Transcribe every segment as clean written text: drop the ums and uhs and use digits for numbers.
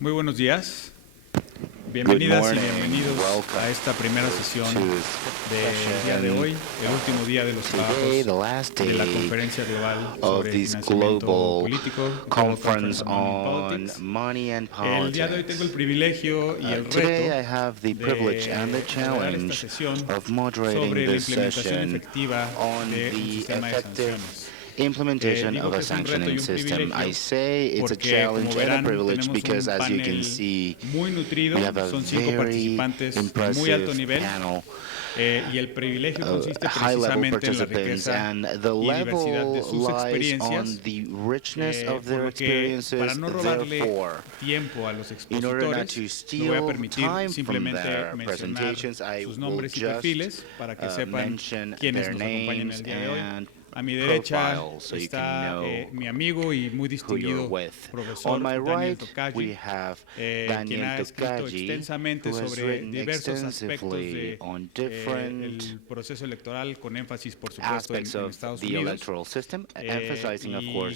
Muy buenos días. Bienvenidas y bienvenidos a esta primera sesión del día de hoy, el último día de los trabajos de la conferencia global sobre financiamiento político, Conference on Money and Politics. El día de hoy tengo el privilegio y el reto de moderar esta sesión sobre la implementación efectiva de un sistema de sanciones. Implementation of a sanctioning system. I say it's a challenge and a privilege because, as you can see, we have a very impressive panel, high-level participants, and the level lies on the richness of their experiences. Therefore, in order not to steal time from their presentations, I will just mention their names and a mi derecha está mi amigo y muy distinguido profesor Daniel Tokaji, quien ha escrito extensamente sobre diversos aspectos del proceso electoral, con énfasis, por supuesto, en Estados Unidos,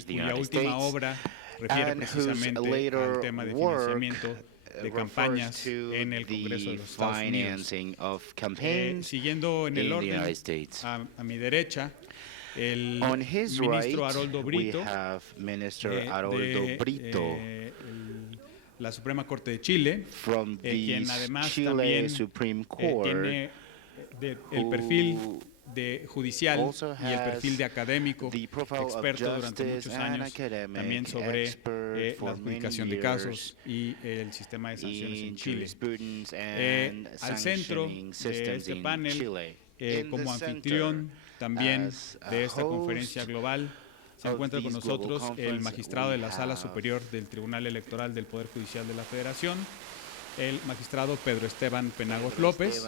y cuya última obra refiere precisamente al tema de financiamiento de campañas en el Congreso de los Estados Unidos. Siguiendo en el orden, a mi derecha, el ministro Haroldo Brito, la Suprema Corte de Chile, quien además también tiene el perfil de judicial y el perfil de académico, experto durante muchos años también sobre la adjudicación de casos y el sistema de sanciones en Chile. Al centro de este panel, como anfitrión también de esta conferencia global, se encuentra con nosotros el magistrado de la Sala Superior del Tribunal Electoral del Poder Judicial de la Federación, el magistrado Pedro Esteban Penagos López,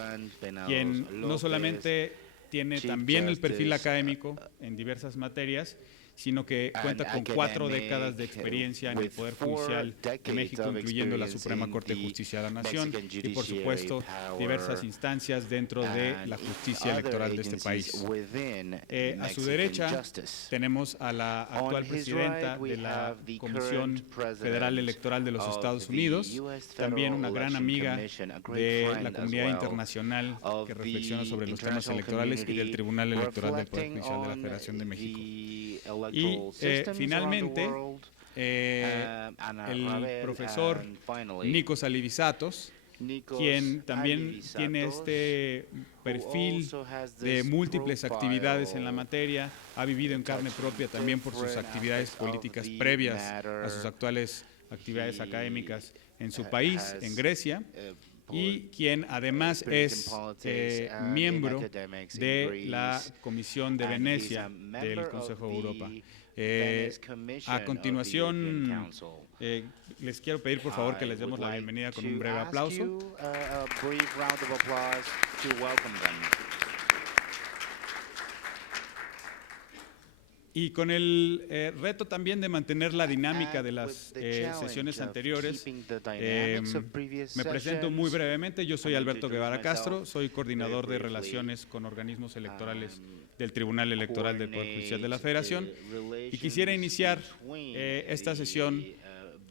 quien no solamente tiene también el perfil académico en diversas materias, sino que cuenta con 4 décadas de experiencia en el Poder Judicial de México, incluyendo la Suprema Corte de Justicia de la Nación y, por supuesto, diversas instancias dentro de la justicia electoral de este país. A su derecha tenemos a la actual presidenta de la Comisión Federal Electoral de los Estados Unidos, también una gran amiga de la comunidad internacional que reflexiona sobre los temas electorales y del Tribunal Electoral del Poder Judicial de la Federación de México. Y finalmente, el profesor Nicos Alivizatos, quien también tiene este perfil de múltiples actividades en la materia, ha vivido en carne propia también por sus actividades políticas previas a sus actuales actividades académicas en su país, en Grecia, y quien además es miembro de la Comisión de Venecia del Consejo de Europa. A continuación, les quiero pedir por favor que les demos la bienvenida con un breve aplauso. Y con el reto también de mantener la dinámica de las sesiones anteriores, me presento muy brevemente. Yo soy Alberto Guevara Castro, soy coordinador de relaciones con organismos electorales del Tribunal Electoral del Poder Judicial de la Federación, y quisiera iniciar esta sesión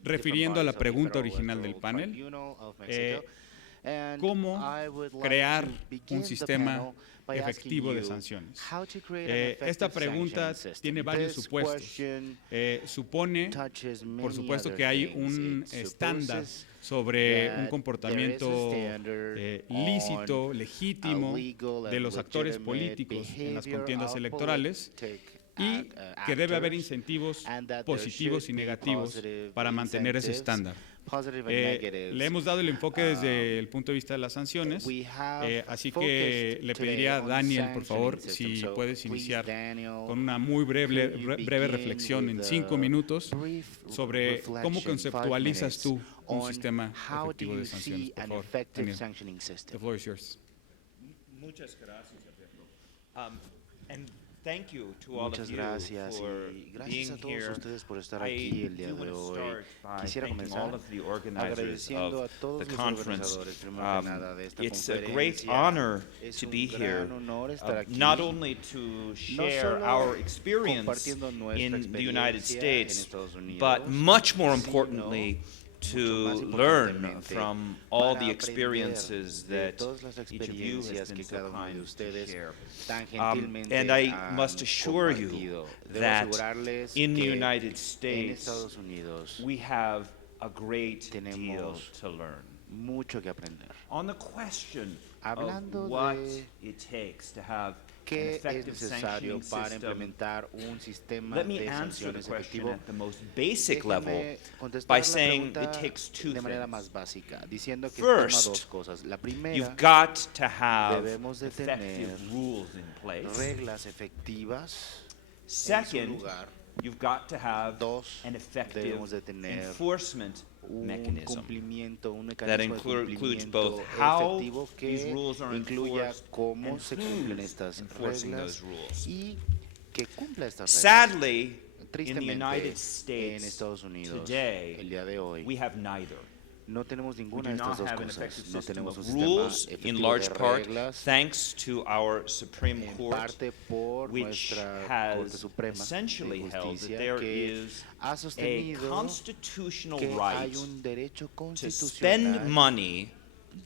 refiriendo a la pregunta original del panel: ¿cómo crear un sistema efectivo de sanciones? Esta pregunta tiene varios supuestos. Supone, por supuesto, que hay un estándar sobre un comportamiento lícito, legítimo de los actores políticos en las contiendas electorales, y que debe haber incentivos positivos y negativos para mantener ese estándar. Le hemos dado el enfoque desde el punto de vista de las sanciones, así que le pediría a Daniel, por favor, si puedes iniciar con una muy breve reflexión en 5 minutos sobre cómo conceptualizas tú un sistema efectivo de sanciones. Por favor, Daniel, the floor is yours. Muchas gracias, Alberto. Thank you to all of you for being a todos here. ustedes por estar aquí el día de hoy. Quisiera comenzar All of the organizers agradeciendo a of todos the los conference. organizadores, primero que nada, de esta It's a conferencia. great honor Es to un be here, gran honor estar aquí, not only to share solo our experience compartiendo nuestra in the United experiencia en States, Estados Unidos, but much more importantly, to learn from all the experiences that each of you has been so kind to share. And I must assure you that in the United States, we have a great deal to learn. On the question of what it takes to have an effective sanctioning system, let me answer the question at the most basic level by saying it takes two things. First, you've got to have effective rules in place. Second, you've got to have an effective enforcement mechanism that includes both how these rules are enforced and who's enforcing those rules. Sadly, in the United States today, we have neither. No tenemos We ninguna do de not estas dos have an cosas. effective No system tenemos un of sistema rules, in efectivo large de part reglas, thanks to our Supreme en Court, parte por which nuestra Corte has Suprema essentially de held that Justicia, there que is ha a sostenido constitutional que right hay un derecho to spend constitucional money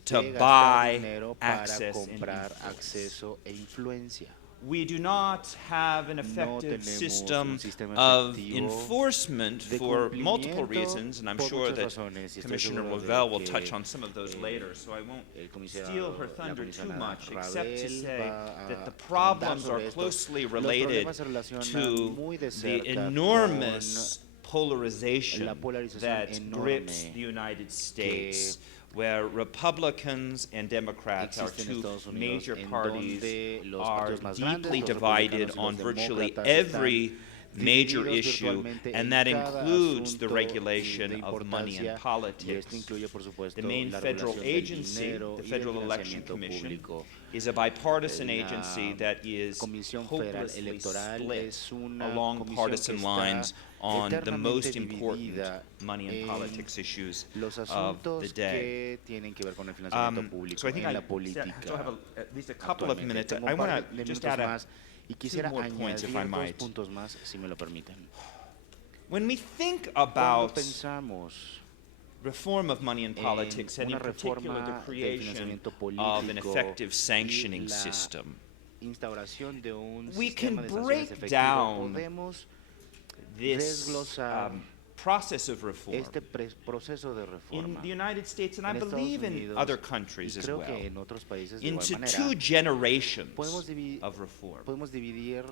to de gastar buy dinero para access and comprar influence. acceso e influencia. We do not have an effective tenemos system un sistema of efectivo enforcement de for multiple cumplimiento reasons, and I'm por sure muchas that razones, y estoy Commissioner seguro de Ravel will que, touch on some of those later, so I won't el steal her comisionado, la thunder too comisionada much, except to Ravel say va that the a ahondar problems are sobre esto. closely Los related problemas se relacionan to muy de the cerca enormous la polarization polarización that enorme grips the United States, where Republicans and Democrats, our existe en two Estados Unidos, major en parties, donde los are partidos más grandes, deeply los divided republicanos y on los virtually demócratas every major divididos issue, virtualmente and en that cada includes the asunto regulation de of money and importancia, y esto politics. incluye, por supuesto, The main la federal regulación del agency, dinero the y del Federal Election financiamiento Commission, público. is a bipartisan La agency that is Comisión Federal hopelessly Electoral split es una along comisión que partisan está lines on the most eternamente important dividida money and en politics issues los of the asuntos day. que tienen que ver con el financiamiento público So I think en I la still política. have at least a couple of Actualmente. minutes. Tengo I un par want de to just minutos add más y quisiera more points, if I añadir dos might. puntos más, si me lo permiten. When we think Cuando about pensamos reform of money and politics, and in una particular the reforma del creation financiamiento of an político effective y sanctioning la system, instauración de un we sistema can de sanciones break efectivo, down podemos this desglosar process of reform este proceso de in reforma the United States, and I en Estados believe in Unidos, other y countries as creo well, que en otros países de igual into manera, two generations podemos of reform. podemos dividir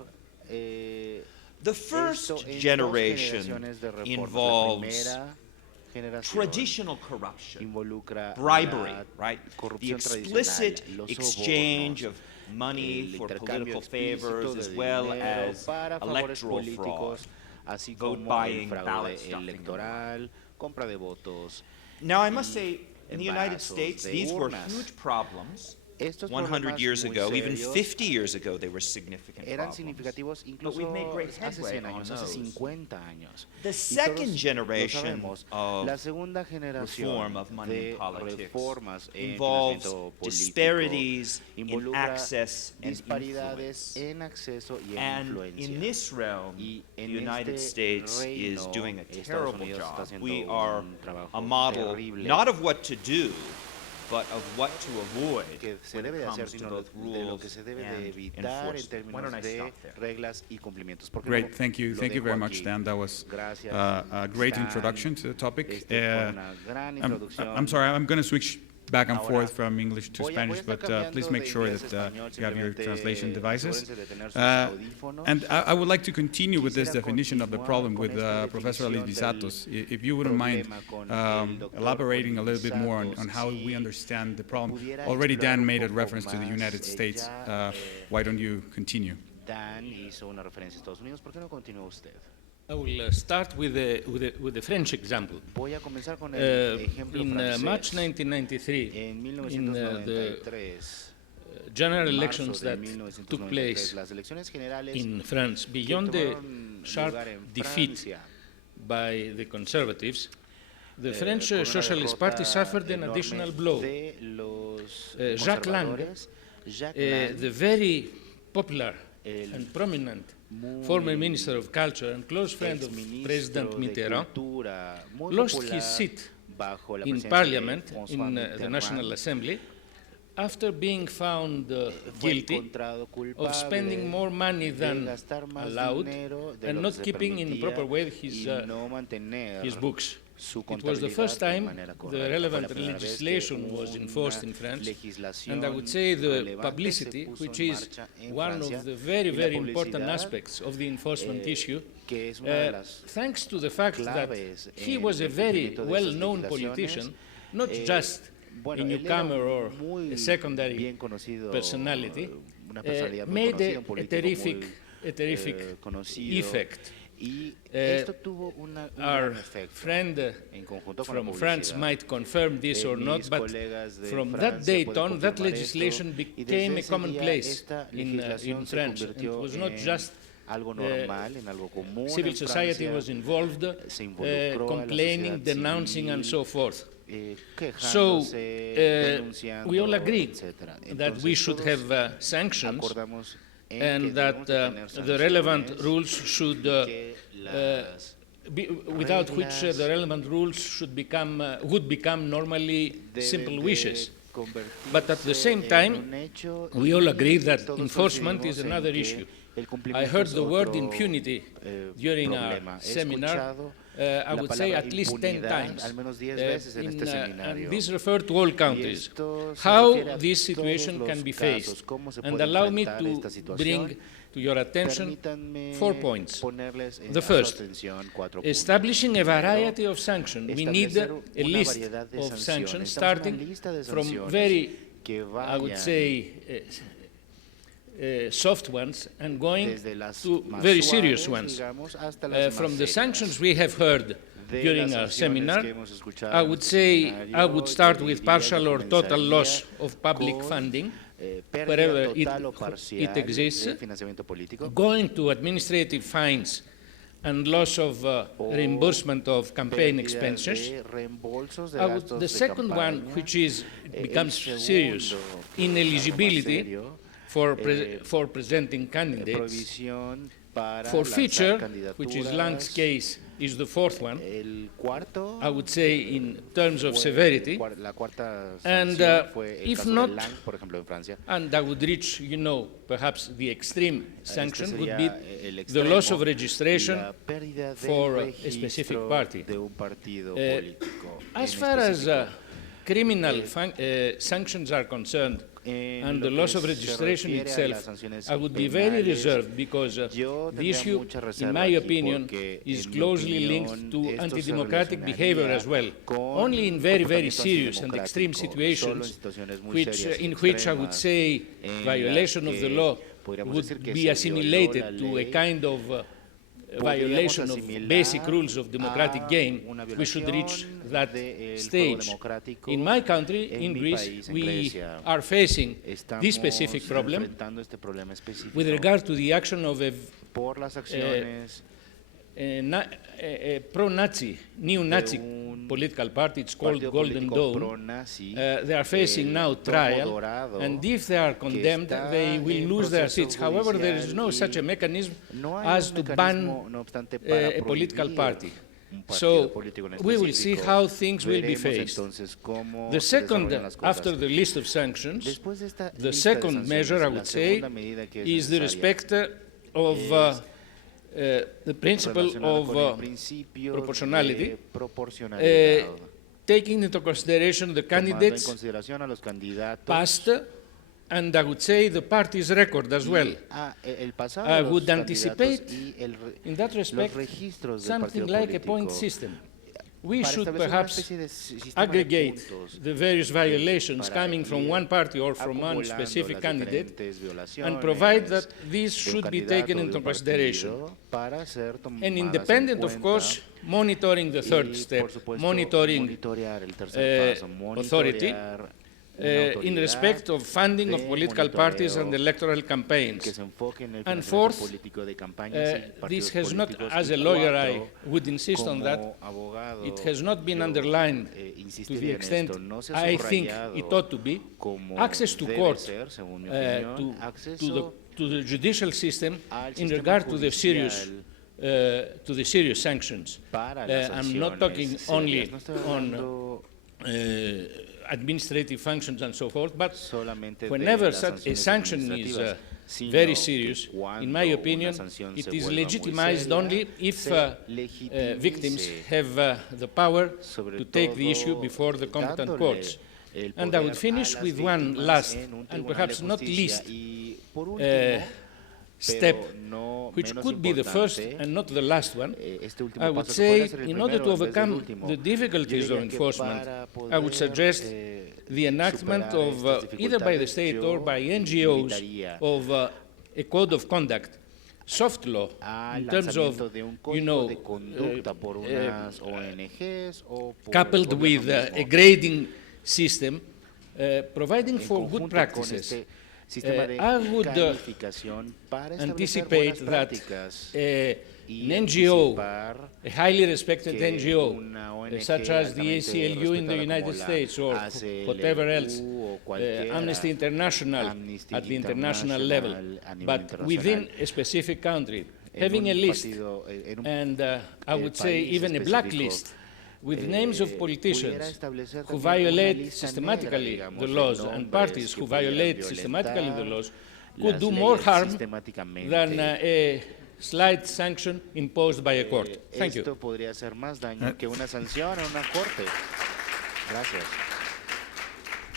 The esto first en dos generation generaciones de reformas. La involves primera generación traditional corruption, involucra bribery, la right? The corrupción explicit tradicional, los exchange sobornos, of money el for intercambio political explícito favors de as well dinero as para favores electoral fraud, políticos, así vote como buying, el fraude ballot stuffing, and the electoral, compra de votos. Now, I must say, in the United embarazos States, de these were urnas. huge problems. Estos 100 problemas years muy ago, even serios 50 years ago, they were significant eran problems. significativos But we've made incluso great hace headway 100 on años, hace those. 50 años. The Y second todos lo generation sabemos. of La segunda generación reform of money de in politics reformas en involves financiamiento político disparities in involucra access and disparidades influence. en acceso y en And influencia. in this realm, Y the en United este States is reino, doing a Estados terrible Unidos está job. haciendo We un are trabajo a model terrible not of what to do, but of what to avoid que se when debe it de hacer, comes to sino both de lo rules que se debe de and evitar en enforcement. Why términos don't I de stop there? reglas y cumplimientos. ¿Por qué Great, no thank you. lo Thank you dejo very much, aquí? Dan. That was Gracias, a great Stan. introduction to the topic. Este fue una gran introducción. I'm sorry, I'm going to switch back and Ahora, forth from English to voy a Spanish, estar but cambiando please make de sure inglés a that español, you have your simplemente translation devices. asegúrense de tener sus audífonos. And I would like to continue with this Quisiera definition of the continuar problem con with esta Professor definición Alivizatos. del If you wouldn't mind problema con el doctor elaborating a little bit more on Alivizatos, how si we understand the problem. pudiera Already explorar Dan un made a poco reference to the más, United States. ya, Why don't you continue? Dan hizo una referencia a Estados Unidos. ¿Por qué no continúa usted? I will start with the French example. Voy a comenzar con el ejemplo In francés. March 1993, En the 1993, general en marzo elections de that took 1993, place las elecciones generales in France, que beyond the tomaron sharp lugar en defeat Francia, by the conservatives, the French con una Socialist Party derrota suffered an enorme additional blow. de los Jacques Lang, conservadores. Jacques Lang, the very popular el and prominent muy former Minister of Culture and close friend of exministro President de Mitterrand, Cultura, muy lost popular his seat in Parliament, in the National Assembly, after being found guilty of spending more money than allowed and not keeping in the proper way his books. It was the first time the relevant legislation was enforced in France, and I would say the publicity, which is one of the very, very important aspects of the enforcement issue, thanks to the fact that he was a very well-known politician, not just a newcomer or a secondary personality, made a terrific effect. Our friend from France might confirm this or not, but from that date on, that legislation became a commonplace in France. And it was not just civil society was involved, complaining, denouncing, and so forth. So we all agreed that we should have sanctions and that the relevant rules should, without which the relevant rules should would become normally simple wishes. But at the same time, we all agree that enforcement is another issue. I heard the word impunity during our seminar, I would say at least 10 times. And this referred to all countries. How this situation can be faced. And allow me to bring to your attention 4 points. The first, establishing a variety of sanctions. We need a list of sanctions starting from very, I would say, soft ones and going to very serious ones. From the sanctions we have heard during our seminar, I would say I would start with partial or total loss of public funding wherever it exists, going to administrative fines and loss of reimbursement of campaign expenses. The second one, which becomes serious, ineligibility for presenting candidates. Forfeiture, which is Lang's case, is the fourth one, I would say in terms of severity. And if not, and I would reach, perhaps the extreme sanction would be the loss of registration for a specific party. As far as criminal sanctions are concerned, and the loss of registration itself, I would be very reserved because the issue, in my opinion, is closely linked to anti-democratic behavior as well. Only in very, very serious and extreme situations, in which I would say violation of the law would be assimilated to a kind of violation of basic rules of democratic game, we should reach that stage. In my country, in Greece, we are facing this specific problem with regard to the action of a pro-Nazi, neo-Nazi political party. It's called Golden Dawn. They are facing now trial, and if they are condemned, they will lose their seats. However, there is no such a mechanism as to ban a political party. So we will see how things will be faced. The second, after the list of sanctions, the second measure, I would say, is the respect of the principle of proportionality, taking into consideration the candidates past, and I would say the party's record as well. I would anticipate, in that respect, something like a point system. We should perhaps aggregate the various violations coming from one party or from one specific candidate and provide that these should be taken into consideration. And independent, of course, monitoring the third step, monitoring authority in respect of funding of political parties and electoral campaigns. And fourth, this has not, as a lawyer I would insist on that, it has not been underlined to the extent I think it ought to be, access to court, to the judicial system in regard to the serious to the serious sanctions. I'm not talking only on administrative functions and so forth, but whenever such a sanction is very serious, in my opinion, it is legitimized only if victims have the power to take the issue before the competent courts. And I would finish with one last, and perhaps not least, step, which could be the first and not the last one. I would say, in order to overcome the difficulties of enforcement, I would suggest the enactment of, either by the state or by NGOs, of a code of conduct, soft law, in terms of, coupled with a grading system, providing for good practices. I would anticipate that an NGO, a highly respected NGO, such as the ACLU in the United States or whatever else, Amnesty International at the international level, but within a specific country, having a list, and I would say even a blacklist, with names of politicians who violate systematically the laws and parties who violate systematically the laws, could do more harm than a slight sanction imposed by a court. Thank you.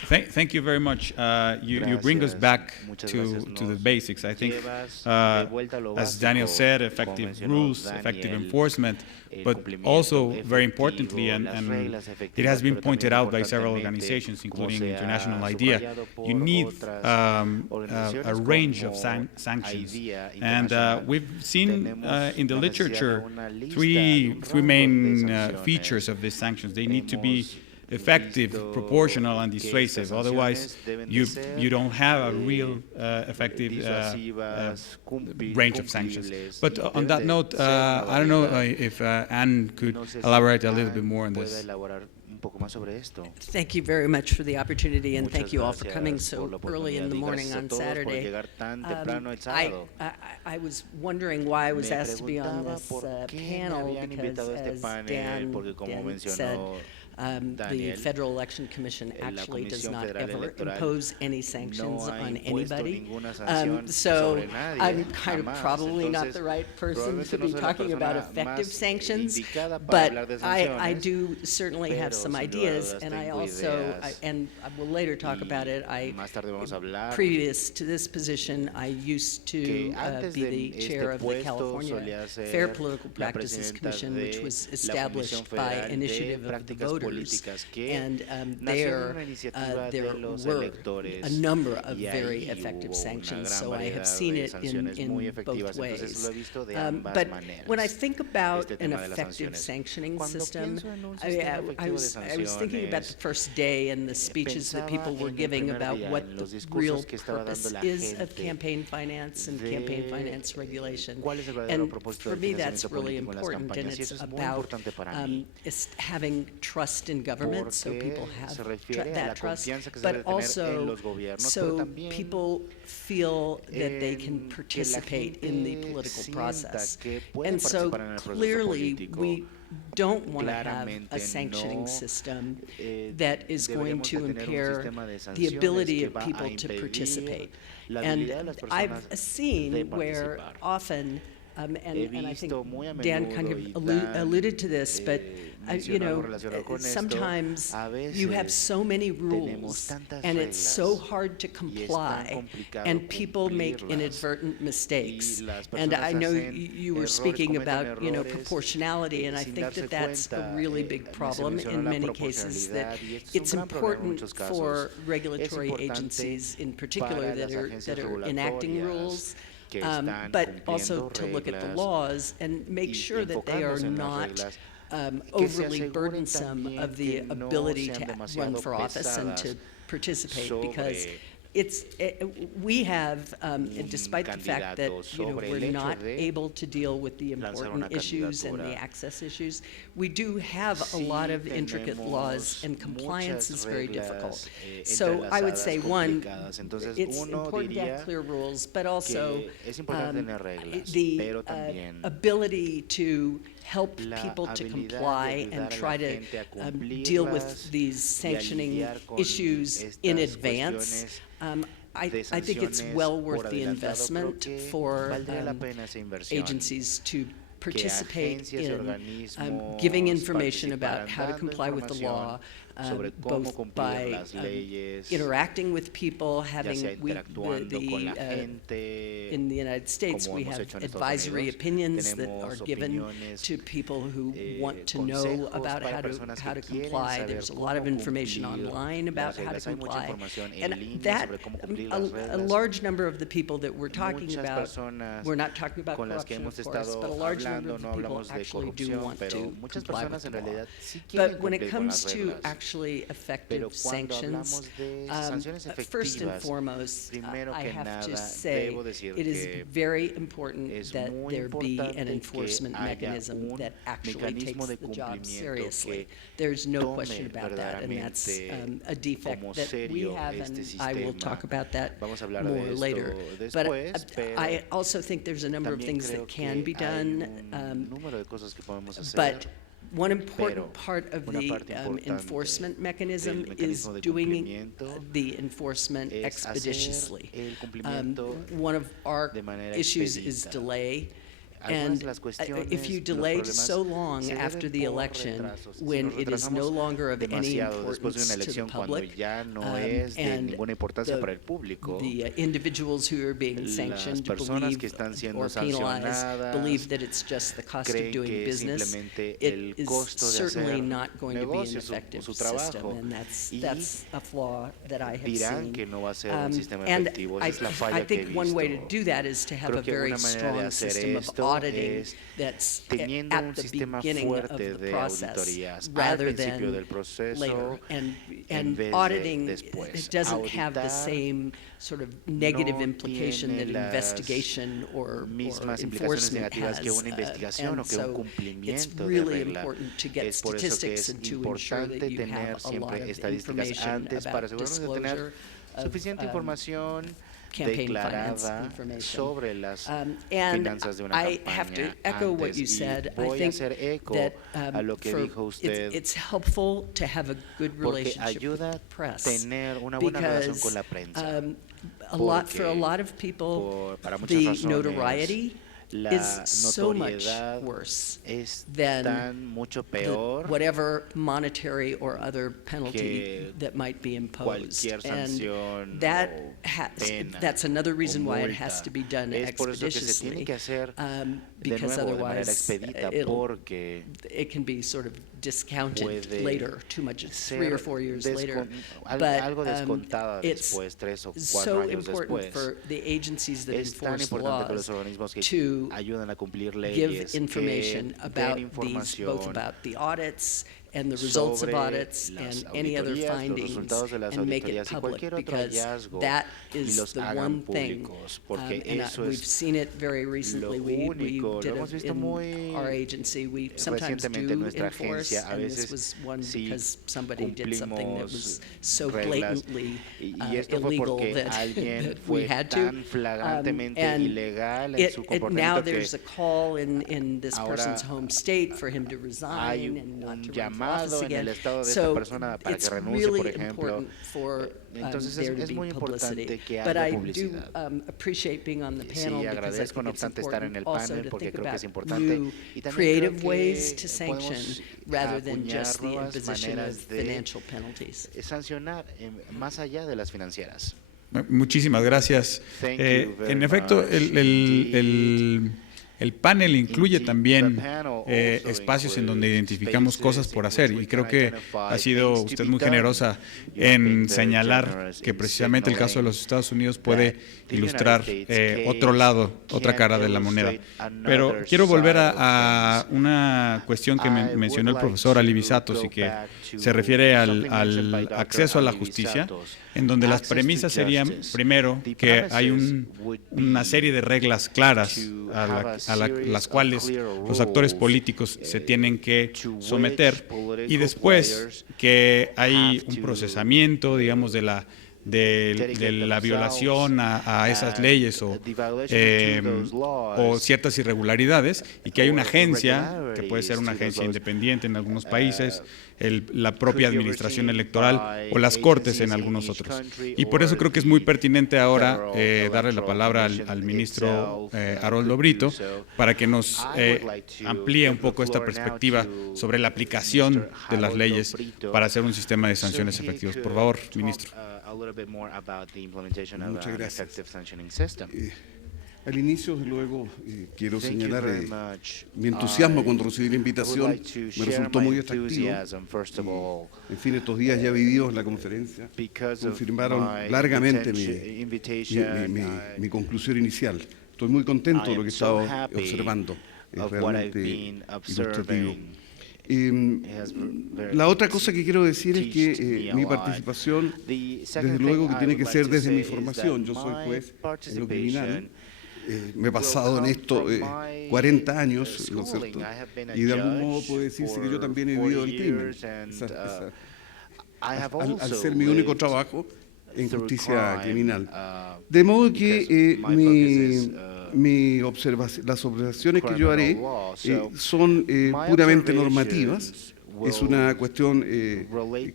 Thank you very much. You bring us back to the basics. I think, as Daniel said, effective rules, effective enforcement, but also very importantly, and it has been pointed out by several organizations, including International IDEA, you need a range of sanctions. And we've seen in the literature three main features of these sanctions. They need to be effective, proportional, and dissuasive. Otherwise, you don't have a real effective range of sanctions. But on that note, I don't know if Anne could elaborate a little bit more on this. Thank you very much for the opportunity, and thank you all for coming so early in the morning on Saturday. I was wondering why I was asked to be on this panel, because as Dan said, the Federal Election Commission actually does not ever impose any sanctions on anybody. So I'm kind of probably not the right person to be talking about effective sanctions, but I do certainly have some ideas, and I also, and I will later talk about it, previous to this position, I used to be the chair of the California Fair Political Practices Commission, which was established by initiative of the voters. And there were a number of very effective sanctions, so I have seen it in both ways. But when I think about an effective sanctioning system, I was thinking about the first day and the speeches that people were giving about what the real purpose is of campaign finance and campaign finance regulation. And for me, that's really important, and it's about having trust in government, so people have that trust, but also so people feel that they can participate in the political process. And so clearly we don't want to have a sanctioning system that is going to impair the ability of people to participate. And I've seen where often, and I think Dan kind of alluded to this, but sometimes you have so many rules and it's so hard to comply, and people make inadvertent mistakes. And I know you were speaking about proportionality, and I think that that's a really big problem in many cases, that it's important for regulatory agencies in particular that are enacting rules, but also to look at the laws and make sure that they are not overly burdensome of the ability to run for office and to participate, because we have, despite the fact that we're not able to deal with the important issues and the access issues, we do have a lot of intricate laws, and compliance is very difficult. So I would say, one, it's important to have clear rules, but also the ability to help people to comply and try to deal with these sanctioning issues in advance. I think it's well worth the investment for agencies to participate in giving information about how to comply with the law, both by interacting with people, having in the United States we have advisory opinions that are given to people who want to know about how to comply. There's a lot of information online about how to comply, and that a large number of the people that we're talking about, we're not talking about corruption, of course, but a large number of the people actually do want to comply with the law. But when it comes to actually effective sanctions, first and foremost, I have to say it is very important that there be an enforcement mechanism that actually takes the job seriously. There's no question about that, and that's a defect that we have, and I will talk about that more later. But I also think there's a number of things that can be done, but one important part of the enforcement mechanism is doing the enforcement expeditiously. One of our issues is delay. And if you delayed so long after the election, when it is no longer of any importance to the public, and the individuals who are being sanctioned believe or penalized believe that it's just the cost of doing business, it is certainly not going to be an effective system, and that's a flaw that I have seen. And I think one way to do that is to have a very strong system of auditing that's at the beginning of the process rather than later. And auditing doesn't have the same sort of negative implication that investigation or enforcement has. And so it's really important to get statistics and to ensure that you have a lot of information about disclosure of campaign finance information. And I have to echo what you said. I think that it's helpful to have a good relationship with the press, because for a lot of people, the notoriety is so much worse than whatever monetary or other penalty that might be imposed. And that's another reason why it has to be done expeditiously, because otherwise it can be sort of discounted later, too much, 3 or 4 years later. But it's so important for the agencies that enforce the laws to give information about these, both about the audits and the results of audits and any other findings, and make it public, because that is the one thing, and we've seen it very recently. We did it in our agency. We sometimes do enforce, and this was one because somebody did something that was so blatantly illegal that we had to. And now there's a call in this person's home state for him to resign and not to run for office again. So it's really important for there to be publicity. But I do appreciate being on the panel, because I think it's important also to think about new creative ways to sanction rather than just the imposition of financial penalties. Muchísimas gracias. En efecto, El panel incluye también espacios en donde identificamos cosas por hacer, y creo que ha sido usted muy generosa en señalar que precisamente el caso de los Estados Unidos puede ilustrar otro lado, otra cara de la moneda. Pero quiero volver a una cuestión que mencionó el profesor Alivizatos y que se refiere al acceso a la justicia, en donde las premisas serían, primero, que hay una serie de reglas claras a las cuales los actores políticos se tienen que someter, y después que hay un procesamiento, digamos, de la violación a esas leyes o ciertas irregularidades, y que hay una agencia, que puede ser una agencia independiente en algunos países, la propia administración electoral o las cortes en algunos otros. Y por eso creo que es muy pertinente ahora darle la palabra al ministro Haroldo Brito para que nos amplíe un poco esta perspectiva sobre la aplicación de las leyes para hacer un sistema de sanciones efectivos. Por favor, ministro. Muchas gracias. Al inicio, desde luego, quiero señalar mi entusiasmo cuando recibí la invitación. Me resultó muy atractivo. En fin, estos días ya vividos en la conferencia confirmaron largamente mi conclusión inicial. Estoy muy contento de lo que he estado observando. Es realmente ilustrativo. La otra cosa que quiero decir es que mi participación, desde luego que tiene que ser desde mi formación. Yo soy juez en lo criminal, me he pasado en esto 40 años, ¿no es cierto? Y de algún modo puede decirse que yo también he vivido el crimen, al ser mi único trabajo en justicia criminal. De modo que las observaciones que yo haré son puramente normativas, es una cuestión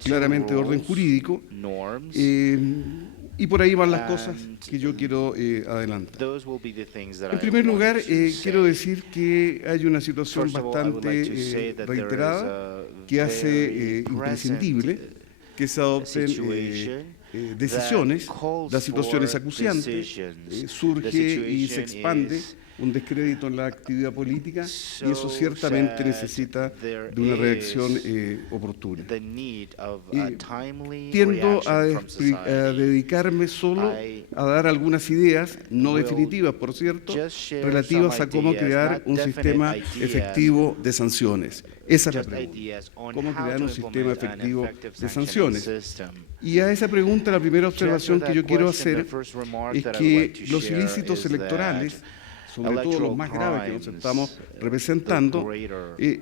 claramente de orden jurídico, y por ahí van las cosas que yo quiero adelantar. En primer lugar, quiero decir que hay una situación bastante reiterada que hace imprescindible que se adopten decisiones. La situación es acuciante, surge y se expande un descrédito en la actividad política, y eso ciertamente necesita de una reacción oportuna. Tiendo a dedicarme solo a dar algunas ideas, no definitivas, por cierto, relativas a cómo crear un sistema efectivo de sanciones. Esa es la pregunta. ¿Cómo crear un sistema efectivo de sanciones? Y a esa pregunta, la primera observación que yo quiero hacer es que los ilícitos electorales, sobre todo los más graves que nos estamos representando,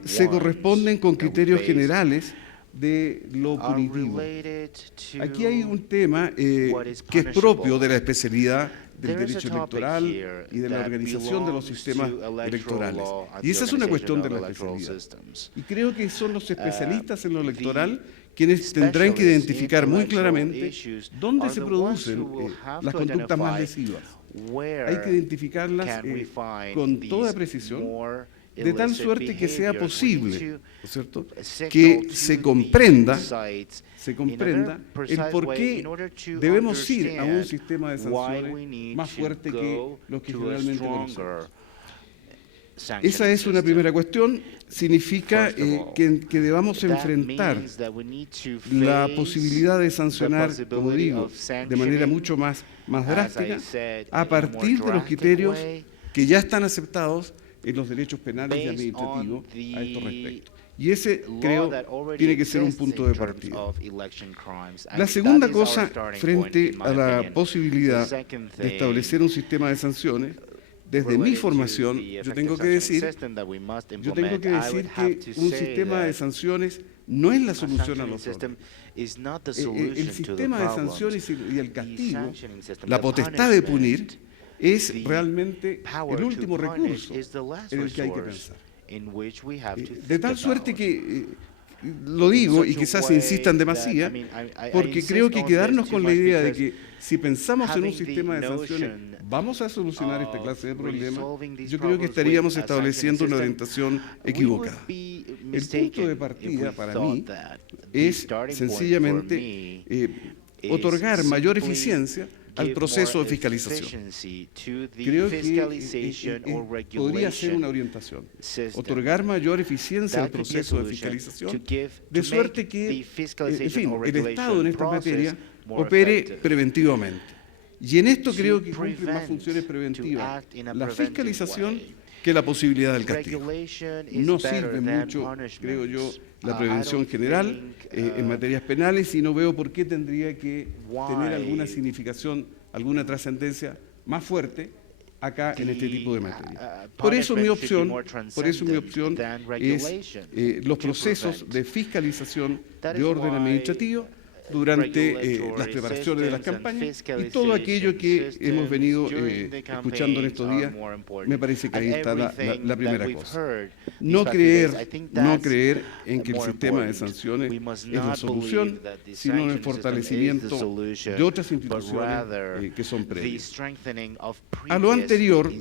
se corresponden con criterios generales de lo punitivo. Aquí hay un tema que es propio de la especialidad del derecho electoral y de la organización de los sistemas electorales. Y esa es una cuestión de la especialidad. Y creo que son los especialistas en lo electoral quienes tendrán que identificar muy claramente dónde se producen las conductas más lesivas. Hay que identificarlas con toda precisión, de tal suerte que sea posible, ¿no es cierto?, que se comprenda el por qué debemos ir a un sistema de sanciones más fuerte que los que generalmente conocemos. Esa es una primera cuestión. Significa que debamos enfrentar la posibilidad de sancionar, como digo, de manera mucho más drástica, a partir de los criterios que ya están aceptados en los derechos penales y administrativos a estos respectos. Y ese, creo, tiene que ser un punto de partida. La segunda cosa, frente a la posibilidad de establecer un sistema de sanciones, desde mi formación, yo tengo que decir que un sistema de sanciones no es la solución a los problemas. El sistema de sanciones y el castigo, la potestad de punir, es realmente el último recurso en el que hay que pensar. De tal suerte que lo digo, y quizás insistan demasiado, porque creo que quedarnos con la idea de que si pensamos en un sistema de sanciones vamos a solucionar esta clase de problemas, yo creo que estaríamos estableciendo una orientación equivocada. El punto de partida para mí es sencillamente otorgar mayor eficiencia al proceso de fiscalización. Creo que podría ser una orientación, otorgar mayor eficiencia al proceso de fiscalización, de suerte que, en fin, el Estado en esta materia opere preventivamente. Y en esto creo que cumple más funciones preventivas la fiscalización que la posibilidad del castigo. No sirve mucho, creo yo, la prevención general en materias penales y no veo por qué tendría que tener alguna significación, alguna trascendencia más fuerte acá en este tipo de materia. Por eso mi opción es los procesos de fiscalización de orden administrativo durante las preparaciones de las campañas y todo aquello que hemos venido escuchando en estos días, me parece que ahí está la primera cosa. No creer en que el sistema de sanciones es la solución, sino en el fortalecimiento de otras instituciones que son previas. A lo anterior,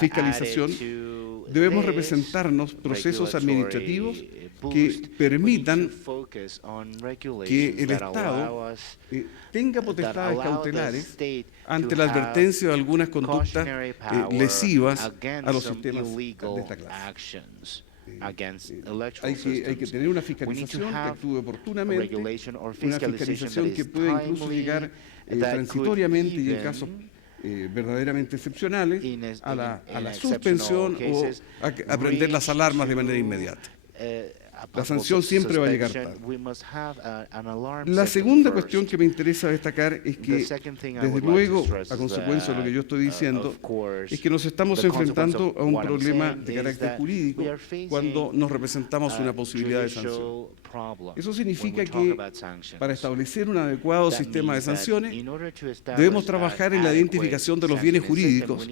fiscalización, debemos representarnos procesos administrativos que permitan que el Estado tenga potestades cautelares ante la advertencia de algunas conductas lesivas a los sistemas de esta clase. Hay que tener una fiscalización que actúe oportunamente, una fiscalización que puede incluso llegar transitoriamente y en casos verdaderamente excepcionales a la suspensión o a prender las alarmas de manera inmediata. La sanción siempre va a llegar tarde. La segunda cuestión que me interesa destacar es que, desde luego, a consecuencia de lo que yo estoy diciendo, es que nos estamos enfrentando a un problema de carácter jurídico cuando nos representamos una posibilidad de sanción. Eso significa que, para establecer un adecuado sistema de sanciones, debemos trabajar en la identificación de los bienes jurídicos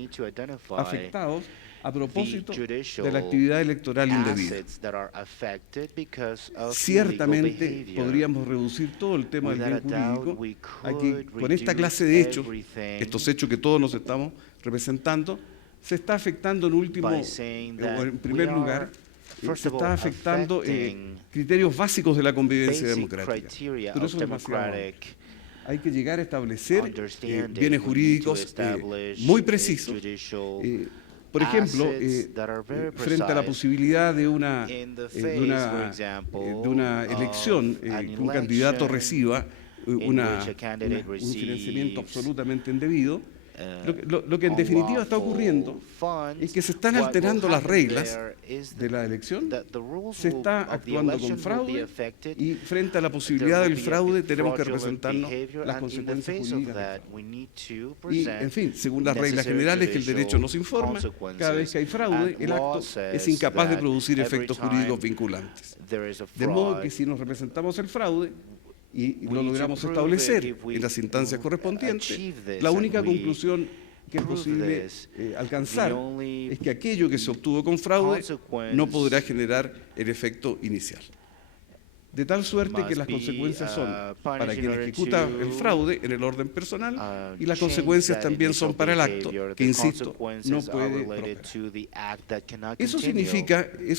afectados a propósito de la actividad electoral indebida. Ciertamente podríamos reducir todo el tema del bien jurídico a que con esta clase de hechos, estos hechos que todos nos estamos representando, se está afectando en primer lugar, se está afectando criterios básicos de la convivencia democrática. Pero eso es demasiado. Hay que llegar a establecer bienes jurídicos muy precisos. Por ejemplo, frente a la posibilidad de una elección, que un candidato reciba un financiamiento absolutamente indebido, lo que en definitiva está ocurriendo es que se están alterando las reglas de la elección, se está actuando con fraude y frente a la posibilidad del fraude tenemos que representarnos las consecuencias jurídicas del fraude. Y, en fin, según las reglas generales que el derecho nos informa, cada vez que hay fraude, el acto es incapaz de producir efectos jurídicos vinculantes. De modo que si nos representamos el fraude, y lo logramos establecer en las instancias correspondientes, la única conclusión que es posible alcanzar es que aquello que se obtuvo con fraude no podrá generar el efecto inicial. De tal suerte que las consecuencias son para quien ejecuta el fraude en el orden personal y las consecuencias también son para el acto, que insisto, no puede prosperar. Eso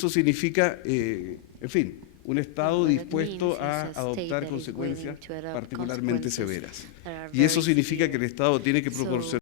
significa, en fin, un Estado dispuesto a adoptar consecuencias particularmente severas. Y eso significa que el Estado tiene que proporcionar